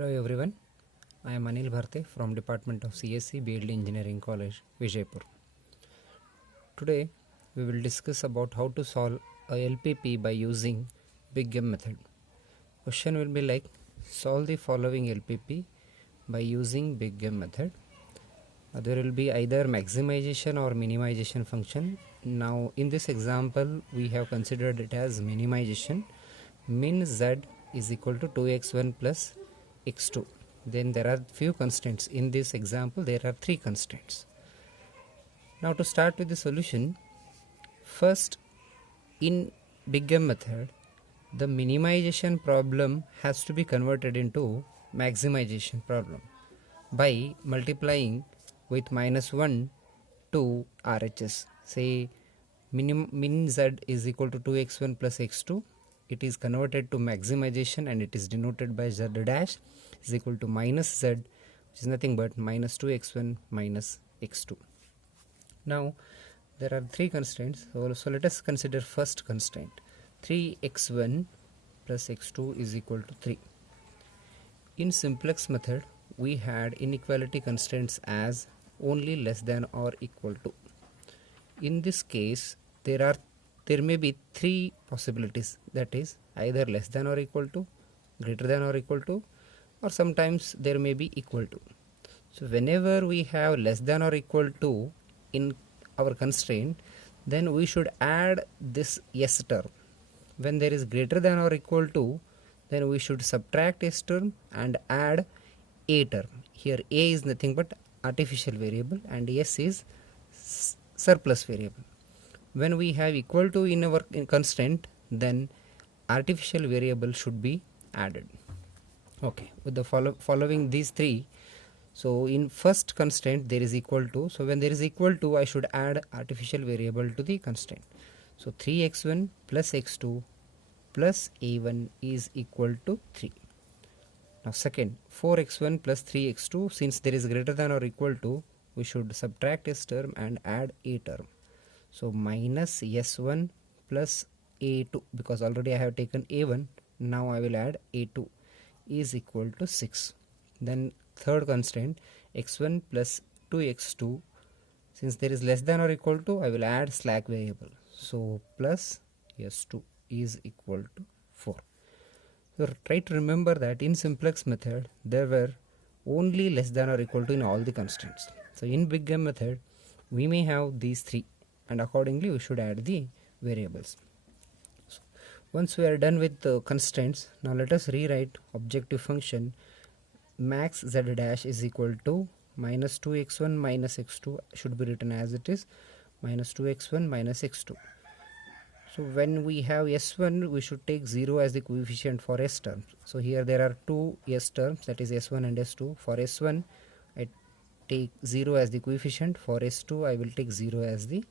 Hello everyone, I am Anil Bharate from Department of CSE BLD Engineering College, Vijaypur. Today we will discuss about how to solve a LPP by using Big M method. Question will be like, solve the following LPP by using Big M method. There will be either maximization or minimization function. Now in this example we have considered it as minimization. Min z is equal to 2x1 plus x2. Then there are few constraints. In this example there are 3 constraints. Now to start with the solution, first in Big M method the minimization problem has to be converted into maximization problem by multiplying with -1 to RHS. Say min z is equal to 2x1 plus x2. It is converted to maximization and it is denoted by z dash is equal to minus z, which is nothing but minus 2x1 minus x2. Now there are 3 constraints, so let us consider first constraint. 3x1 plus x2 is equal to 3. In simplex method we had inequality constraints as only less than or equal to. In this case there may be 3 possibilities, that is either less than or equal to, greater than or equal to, or sometimes there may be equal to. So whenever we have less than or equal to in our constraint, then we should add this s term. When there is greater than or equal to, then we should subtract s term and add a term. Here a is nothing but artificial variable and s is surplus variable. When we have equal to in our constraint, then artificial variable should be added. Okay, with the following these 3. So in first constraint there is equal to, so when there is equal to I should add artificial variable to the constraint. So 3x1 plus x2 plus a1 is equal to 3. Now second, 4x1 plus 3x2, since there is greater than or equal to, we should subtract s term and add a term. So minus s1 plus a2, because already I have taken a1, now I will add a2 is equal to 6. Then third constraint, x1 plus 2x2, since there is less than or equal to, I will add slack variable. So plus s2 is equal to 4. So try to remember that in simplex method there were only less than or equal to in all the constraints. So in Big M method we may have these 3 and accordingly we should add the variables. So once we are done with the constraints, now let us rewrite objective function. Max z dash is equal to minus 2x1 minus x2 should be written as it is, minus 2x1 minus x2. So when we have s1 we should take 0 as the coefficient for s terms. So here there are 2 s terms, that is s1 and s2. For s1 I take 0 as the coefficient, for s2 I will take 0 as the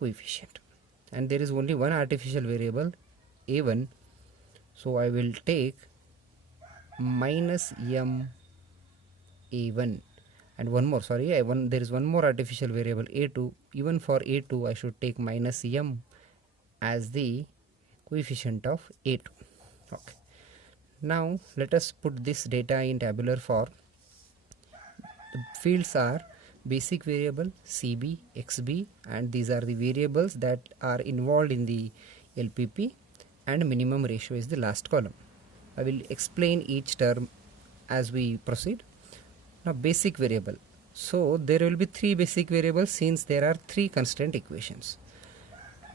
coefficient, and there is only one artificial variable a1, so I will take minus m a1, and one more, sorry, there is one more artificial variable a2. Even for a2 I should take minus m as the coefficient of a2. Okay, now let us put this data in tabular form. The fields are basic variable, CB, XB, and these are the variables that are involved in the LPP, and minimum ratio is the last column. I will explain each term as we proceed. Now basic variable, so there will be 3 basic variables since there are 3 constraint equations.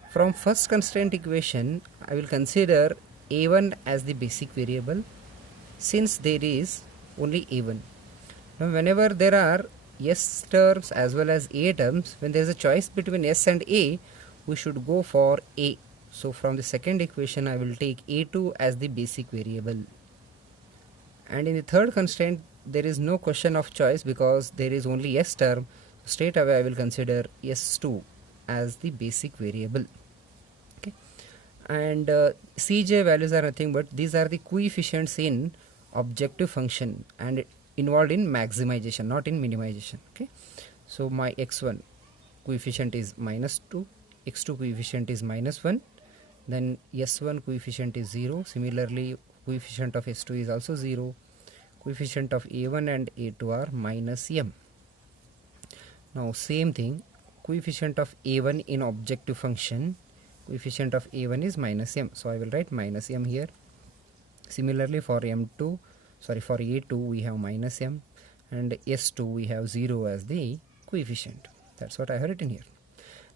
From first constraint equation I will consider a1 as the basic variable since there is only a1. Now whenever there are s terms as well as a terms, when there is a choice between s and a, we should go for a. So from the second equation I will take a2 as the basic variable, and in the third constraint there is no question of choice because there is only s term. Straight away I will consider s2 as the basic variable. Okay, and cj values are nothing but these are the coefficients in objective function and involved in maximization, not in minimization. Okay, so my x1 coefficient is -2, x2 coefficient is -1, then s1 coefficient is 0. Similarly coefficient of s2 is also 0, coefficient of a1 and a2 are minus m. Now same thing, coefficient of a1 in objective function, coefficient of a1 is minus m, so I will write minus m here. Similarly for m2, sorry, for a2 we have minus m, and s2 we have 0 as the coefficient. That's what I have written here.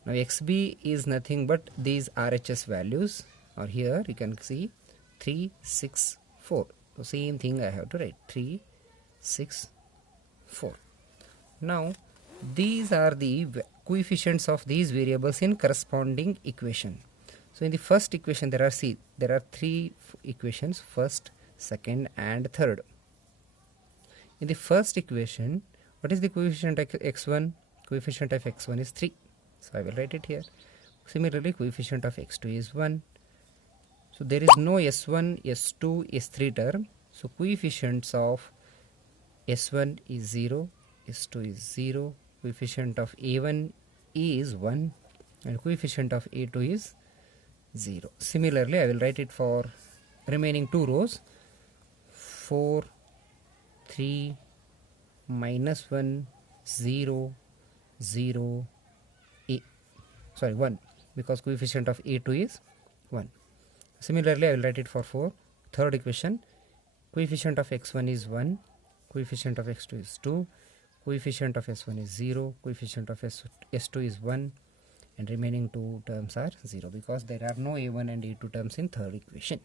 Now xb is nothing but these RHS values, or here you can see 3, 6, 4. So same thing I have to write 3, 6, 4. Now these are the coefficients of these variables in corresponding equation. So in the first equation there are three equations, first, second and third. In the first equation, what is the coefficient of x1? Coefficient of x1 is 3. So I will write it here. Similarly, coefficient of x2 is 1. So there is no s1, s2, s3 term. So coefficients of s1 is 0, s2 is 0, coefficient of a1 is 1 and coefficient of a2 is 0. Similarly, I will write it for remaining two rows, 4, 3, minus 1, 0, 0, 1, because coefficient of a2 is 1. Similarly, I will write it for third equation, coefficient of x1 is 1, coefficient of x2 is 2, coefficient of s1 is 0, coefficient of s2 is 1, and remaining two terms are 0 because there are no a1 and a2 terms in third equation.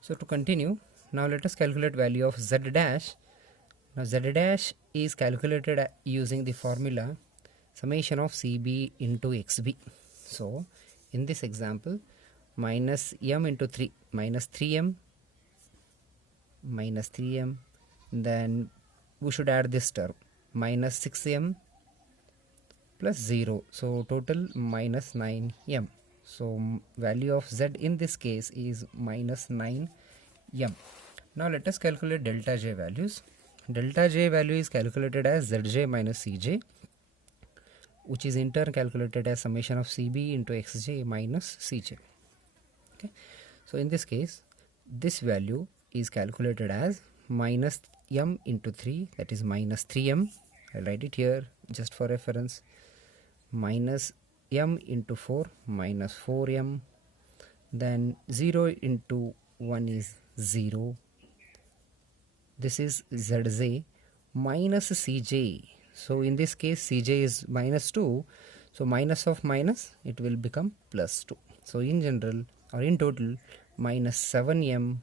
So to continue, now let us calculate value of z dash. Now z dash is calculated using the formula summation of cb into xb. So in this example, minus m into 3, minus 3m, then we should add this term, minus 6m plus 0, so total minus 9m. So value of z in this case is minus 9m. Now let us calculate delta j values. Delta j value is calculated as zj minus cj, which is in turn calculated as summation of cb into xj minus cj. Okay, so in this case, this value is calculated as minus m into 3, that is minus 3m. I'll write it here just for reference. Minus m into 4, minus 4m. Then 0 into 1 is 0. This is zj minus cj. So in this case, cj is minus 2. So minus of minus, it will become plus 2. So in general, or in total, minus 7m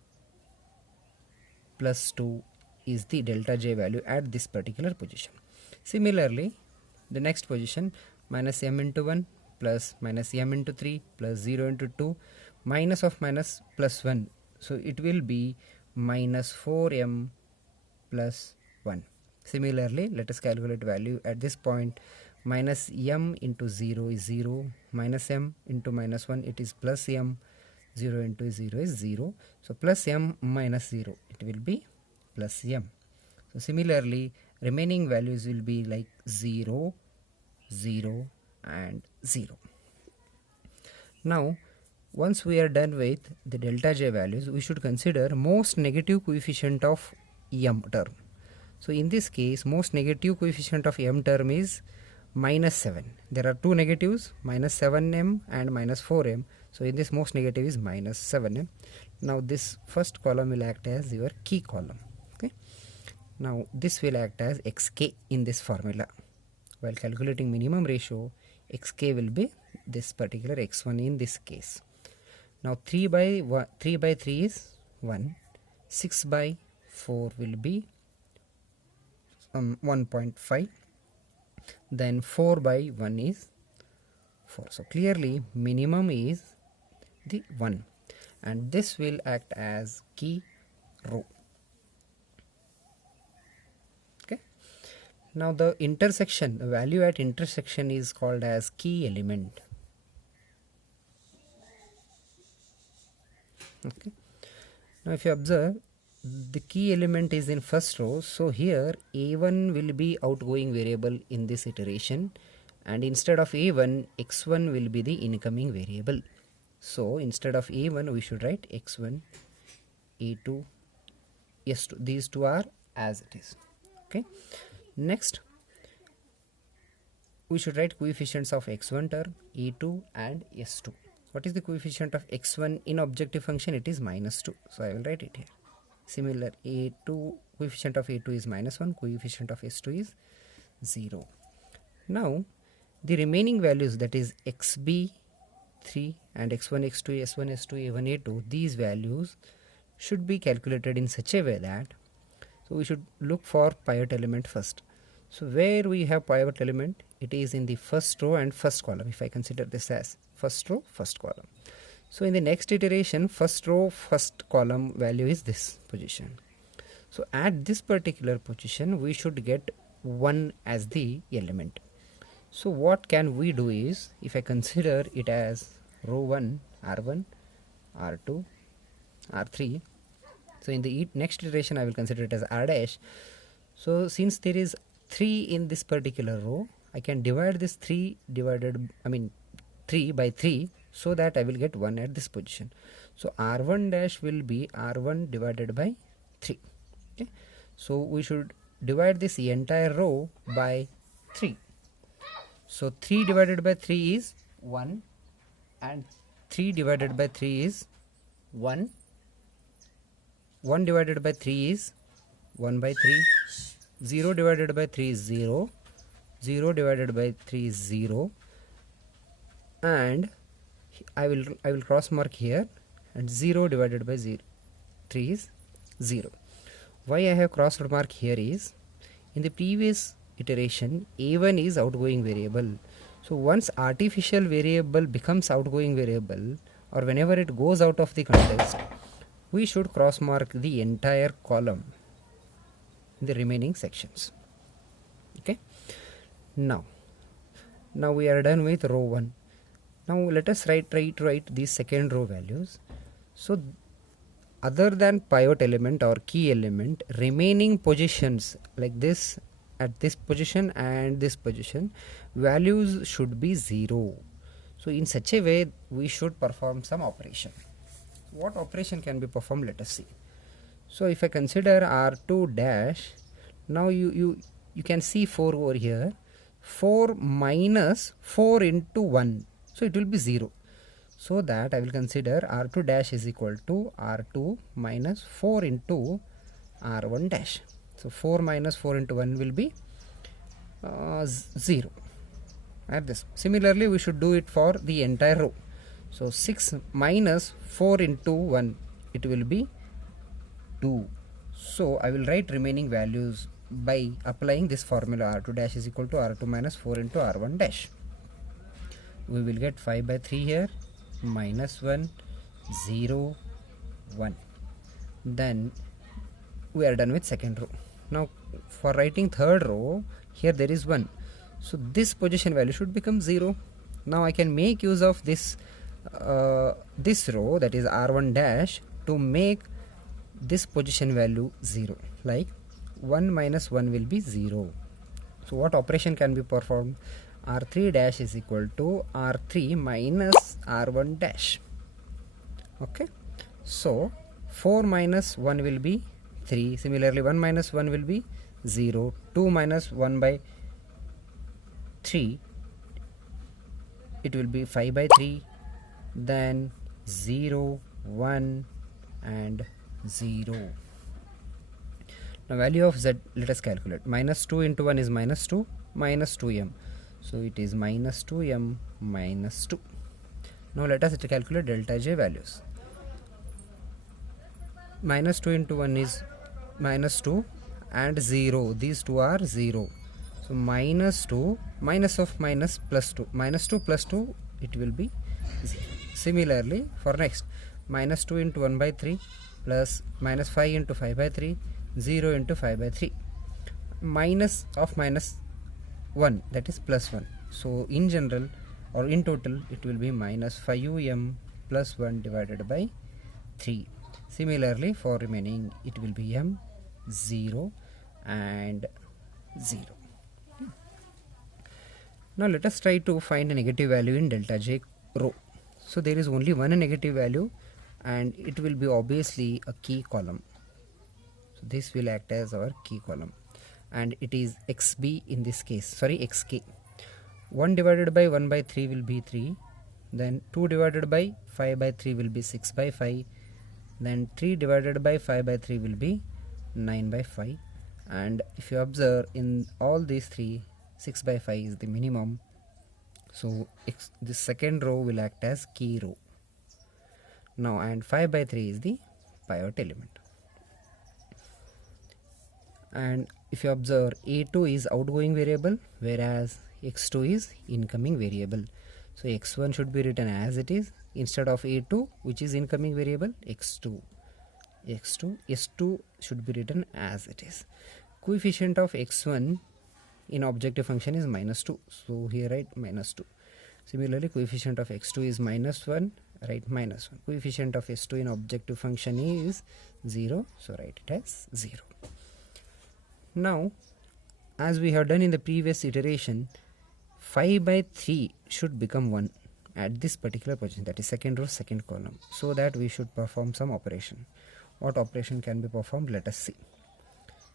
plus 2 is the delta j value at this particular position. Similarly, the next position, minus m into 1 plus minus m into 3 plus 0 into 2, minus of minus plus 1. So it will be minus 4m plus 1. Similarly, let us calculate value at this point. Minus m into 0 is 0, minus m into minus 1, it is plus m, 0 into 0 is 0. So plus m minus 0, it will be plus m. So similarly, remaining values will be like 0, 0 and 0. Now, once we are done with the delta j values, we should consider most negative coefficient of m term. So in this case, most negative coefficient of m term is minus 7. There are two negatives, minus 7m and minus 4m. So in this, most negative is minus 7m. Now this first column will act as your key column. Okay. Now this will act as xk in this formula. While calculating minimum ratio, xk will be this particular x1 in this case. Now 3 by 3 is 1. 6 by 4 will be 1.5. Then 4 by 1 is 4. So clearly minimum is the 1, and this will act as key row. Okay. Now the intersection, the value at intersection is called as key element. Okay. Now if you observe, the key element is in first row, so here a1 will be outgoing variable in this iteration, and instead of a1, x1 will be the incoming variable. So instead of a1 we should write x1, a2, S2. These two are as it is. Okay. Next, we should write coefficients of x1 term, e2 and s2. What is the coefficient of x1 in objective function? It is -2. So I will write it here. Similar, a2, coefficient of a2 is -1, coefficient of s2 is 0. Now the remaining values, that is xb3 and x1, x2, s1, s2, a1, a2, these values should be calculated in such a way that, so we should look for pivot element first. So where we have pivot element, it is in the first row and first column, if I consider this as first row, first column. So in the next iteration, first row, first column value is this position. So at this particular position, we should get 1 as the element. So what can we do is, if I consider it as row 1, R1, R2, R3, so in the next iteration I will consider it as R dash. So since there is 3 in this particular row, I can divide this 3 by 3, so that I will get 1 at this position. So R1 dash will be R1 divided by 3. Okay. So we should divide this entire row by 3. So 3 divided by 3 is 1 and 3 divided by 3 is 1. 1 divided by 3 is 1 by 3. 0 divided by 3 is 0. 0 divided by 3 is 0. And I will cross mark here, and 0 divided by 3 is 0. Why I have crossed mark here is, in the previous iteration a1 is outgoing variable. So once artificial variable becomes outgoing variable, or whenever it goes out of the context, we should cross mark the entire column in the remaining sections. Okay. Now we are done with row 1. Now let us try to write these second row values. So other than pivot element or key element, remaining positions like this, at this position and this position, values should be 0. So in such a way we should perform some operation. What operation can be performed? Let us see. So if I consider R2 dash, now you can see 4 over here. 4 minus 4 into 1, so it will be 0. So that I will consider R2 dash is equal to R2 minus 4 into R1 dash. So 4 minus 4 into 1 will be 0 at this. Similarly we should do it for the entire row. So 6 minus 4 into 1, it will be 2. So I will write remaining values by applying this formula. R2 dash is equal to R2 minus 4 into R1 dash. We will get 5 by 3 here, minus 1, 0, 1. Then we are done with second row. Now for writing third row, here there is 1. So this position value should become 0. Now I can make use of this row, that is R1 dash, to make this position value 0. Like 1 minus 1 will be 0. So what operation can be performed? R3 dash is equal to R3 minus R1 dash. Okay. So 4 minus 1 will be 3. Similarly 1 minus 1 will be 0. 2 minus 1 by 3, it will be 5 by 3. Then 0, 1 and 0. Now value of z, let us calculate. Minus 2 into 1 is minus 2, minus 2m. So it is minus 2m minus 2. Now let us calculate delta j values. Minus 2 into 1 is minus 2 and 0. These two are 0. So minus 2, minus of minus plus 2. Minus 2 plus 2, it will be 0. Similarly for next, minus 2 into 1 by 3 plus minus 5 into 5 by 3, 0 into 5 by 3. Minus of minus 1, that is plus 1. So in general or in total it will be minus 5m plus 1 divided by 3. Similarly for remaining it will be m, 0 and 0. Now let us try to find a negative value in delta j row. So there is only one negative value and it will be obviously a key column. this will act as our key column, and it is xb in this case, sorry, xk. 1 divided by 1 by 3 will be 3, then 2 divided by 5 by 3 will be 6 by 5, then 3 divided by 5 by 3 will be 9 by 5, and if you observe in all these three, 6 by 5 is the minimum, so the second row will act as key row. Now, and 5 by 3 is the pivot element. And if you observe, a2 is outgoing variable whereas x2 is incoming variable, so x1 should be written as it is instead of a2 which is incoming variable, s2 should be written as it is. Coefficient of x1 in objective function is -2, so here write -2. Similarly, coefficient of x2 is -1, write -1. Coefficient of s2 in objective function is 0, so write it as 0. Now, as we have done in the previous iteration, 5 by 3 should become 1 at this particular position, that is second row, second column, so that we should perform some operation. What operation can be performed? Let us see.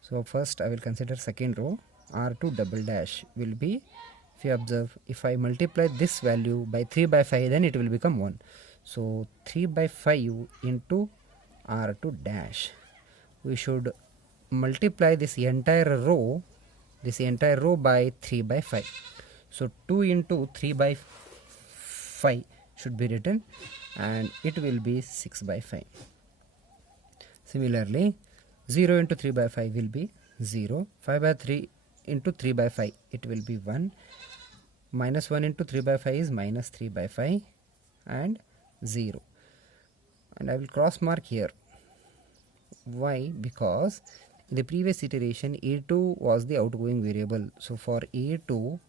So first I will consider second row. R2 double dash will be, if you observe, if I multiply this value by 3 by 5, then it will become 1. So 3 by 5 into R2 dash. We should multiply this entire row by 3 by 5. So 2 into 3 by 5 should be written, and it will be 6 by 5. Similarly, 0 into 3 by 5 will be 0. 5 by 3 into 3 by 5, it will be 1. Minus 1 into 3 by 5 is minus 3 by 5 and 0. And I will cross mark here. Why? Because in the previous iteration a2 was the outgoing variable. So for a2,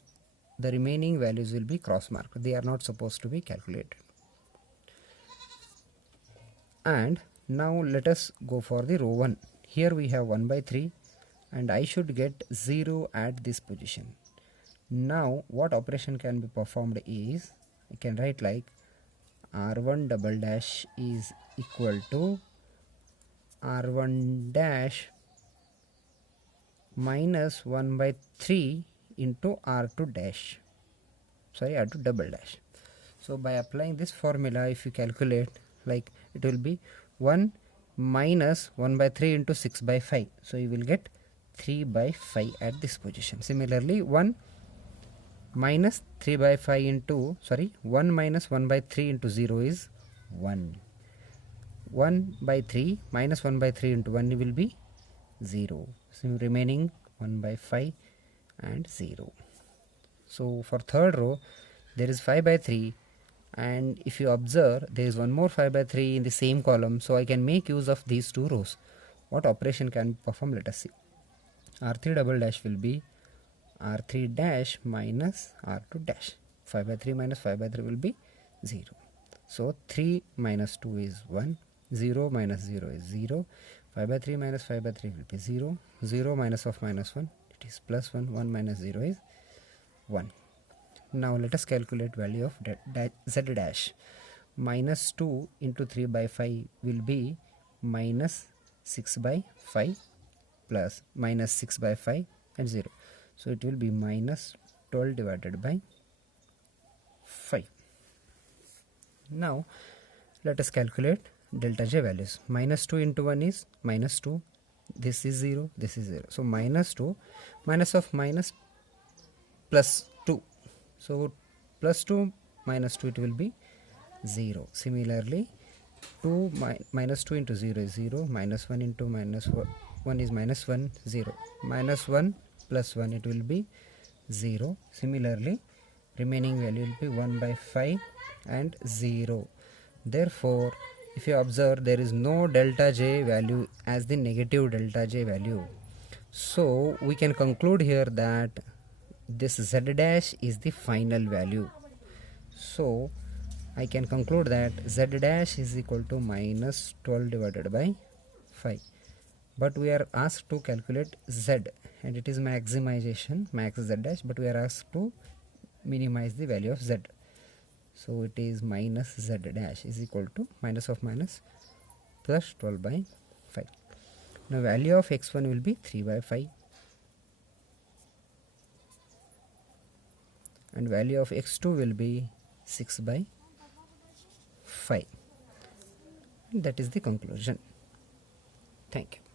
the remaining values will be cross marked. They are not supposed to be calculated. And now let us go for the row 1. Here we have 1 by 3 and I should get 0 at this position. Now what operation can be performed is, I can write like R1 double dash is equal to R1 dash minus 1 by 3 into R2 dash, sorry, R2 double dash. So by applying this formula, if you calculate, like it will be 1 minus 1 by 3 into 6 by 5, so you will get 3 by 5 at this position. Similarly, 1 minus 3 by 5 into, sorry, 1 minus 1 by 3 into 0 is 1. 1 by 3 minus 1 by 3 into 1 will be 0. So remaining 1 by 5 and 0. So for third row, there is 5 by 3, and if you observe, there is one more 5 by 3 in the same column, so I can make use of these two rows. What operation can be performed? Let us see. R3 double dash will be R3 dash minus R2 dash. 5 by 3 minus 5 by 3 will be 0. So 3 minus 2 is 1. 0 minus 0 is 0. 5 by 3 minus 5 by 3 will be 0. 0 minus of minus 1, it is plus 1. 1 minus 0 is 1. Now let us calculate value of z dash. Minus 2 into 3 by 5 will be minus 6 by 5 plus minus 6 by 5 and 0. So it will be minus 12 divided by 5. Now let us calculate delta j values. Minus 2 into 1 is minus 2. This is 0. This is 0. So minus 2, minus of minus plus 2. So plus 2 minus 2, it will be 0. Similarly, 2 minus 2 into 0 is 0. Minus 1 into minus 1 is minus 1, 0. Minus 1 plus 1, it will be 0. Similarly, remaining value will be 1 by 5 and 0. Therefore, if you observe, there is no delta j value as the negative delta j value. So we can conclude here that this z dash is the final value. So I can conclude that z dash is equal to minus 12 divided by 5. But we are asked to calculate z, and it is maximization, max z dash, but we are asked to minimize the value of z. So it is minus z dash is equal to minus of minus plus 12 by 5. Now value of x1 will be 3 by 5 and value of x2 will be 6 by 5. That is the conclusion. Thank you.